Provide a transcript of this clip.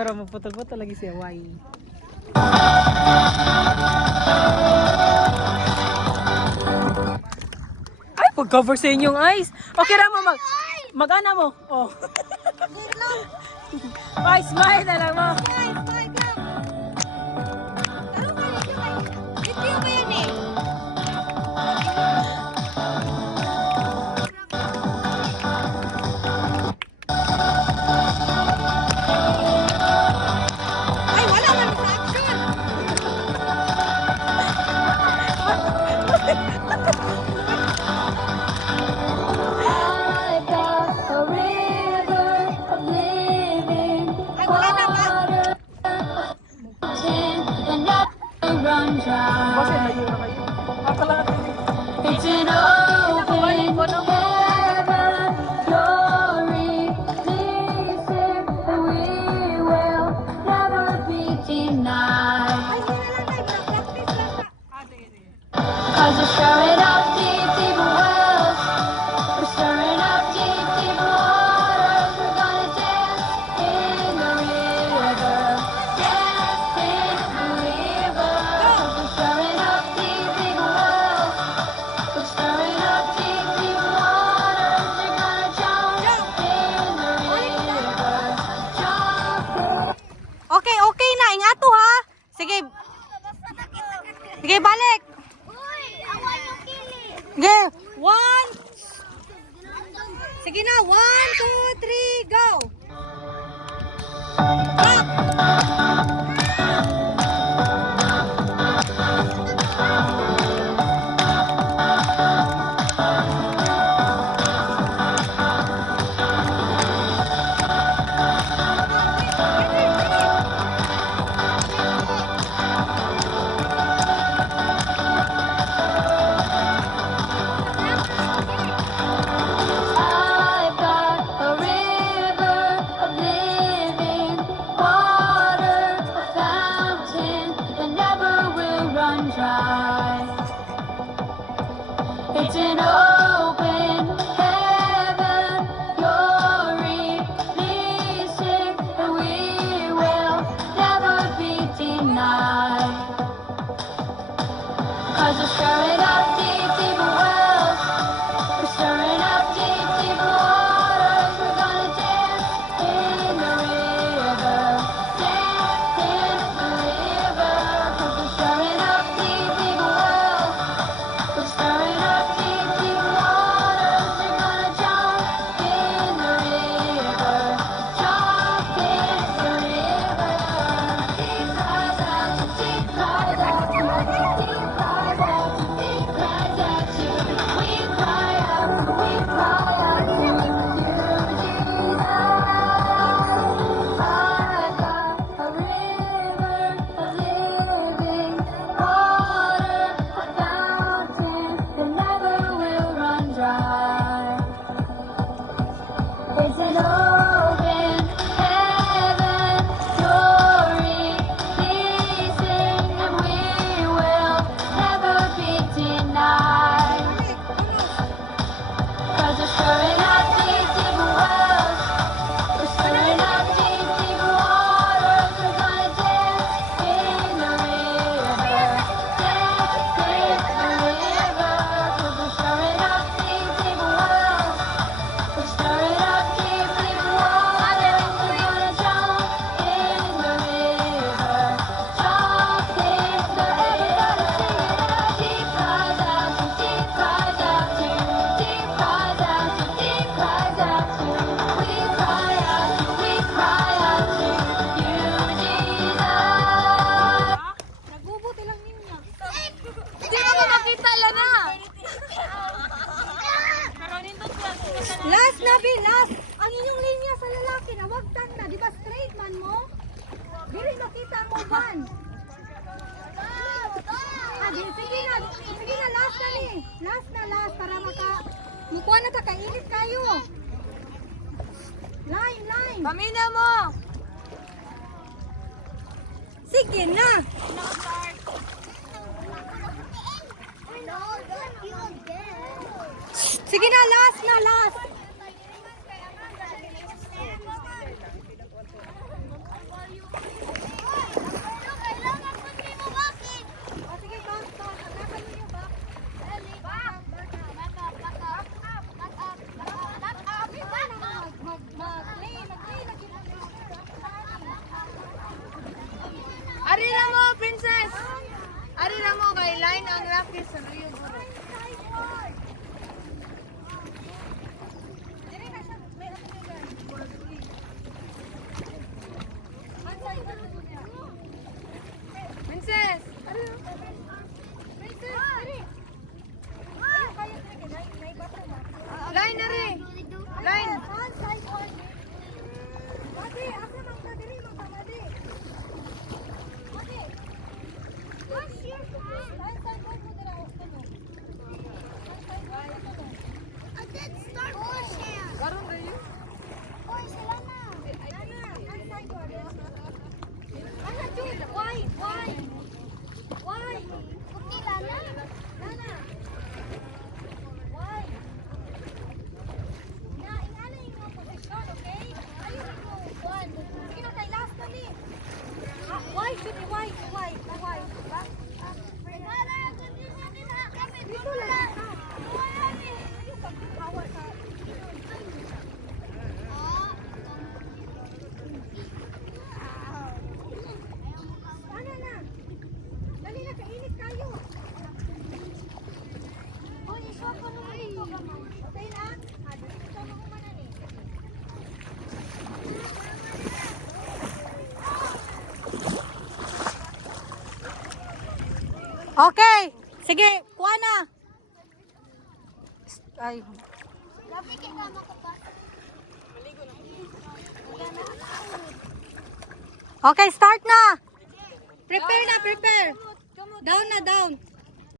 pero magputol-putol lagi siya. Why? Ay, pag-cover sa inyong eyes. Okay ra mo mag-ana mo. Oh. Ay, smile na lang mo. It's an open heaven, glory, listen, and we will never be denied. 'Cause we're stirring up deep, deep wells, we're stirring up deep, deep waters, we're gonna dance in the river, dance in the river. 'Cause we're stirring up deep, deep wells, we're stirring up deep, deep waters, we're gonna jump in the river, jump in. Okay, okay na. Ingato ha. Sige. Sige, balik. Sige. 1. Sige na. 1, 2, 3, go. Stop. I've got a river of living water, a fountain that never will run dry. It's an open heaven, glory, listen, and we will never be denied. 'Cause we're stirring up deep, deep wells, we're stirring up deep, deep waters, we're gonna dance in the river, dance in the river. 'Cause we're stirring up deep, deep wells, we're stirring up deep, deep waters, we're gonna jump in the river, jump in the river. Deep cries out to deep cries out to deep cries out to deep cries out to we cry out to you, Jesus. I've got a river of living water, a fountain that never will run dry. It's an open heaven, glory, listen, and we will never be denied. 'Cause we're stirring up deep, deep wells, we're stirring up deep, deep waters, we're gonna dance in the river, dance in the river. 'Cause we're stirring up deep, deep wells, we're stirring up deep, deep waters, we're gonna jump in the river, jump in the river. Deep cries out to deep cries out to deep cries out to deep cries out to we cry out to you, Jesus. Nagubuti lang ninyo. Hindi mo makita lang na. Last na, Bi. Last. Ang inyong linya sa lalaki na wag tan na. Di ba straight man mo? Dili makita mo man. Sige na. Sige na. Last na ni. Last na. Last. Para mukuha na ta. Kainit kayo. Line. Pamina mo. Sige na. Sige na. Last. Okay, sa layo mo. Sideward. Dire na siya. May ano na yan. Princess! Princess! Dali! Ayun, kaya talaga. Naibato na. Line na rin! Line! Sideward. Madi, asa mang kadiri magkamadi. Madi. What's your phone? Line sideward mo dira ako no. Line sideward mo no. I did start pushing. Karon ra yun? Oy, sila na. Ana, line sideward. Ana, Jude, why? Why? Why? Okay, Lana. Lana. Why? Na, ingana yung mga posisyon, okay? Ayun yung one. Sige na, kay last na ni. Why? Sige, why? Why? Why? Diba? Dito lang. Yung pagkawa sa... Ano na? Dali na, kainit kayo. Hoy, iswa ko naman ito, gamay. Okay na? Dito mo kumanan eh. Okay. Sige, kuha na. Ay. Grabe kay mama ko pa. Okay, start na. Prepare na, prepare. Down na, down.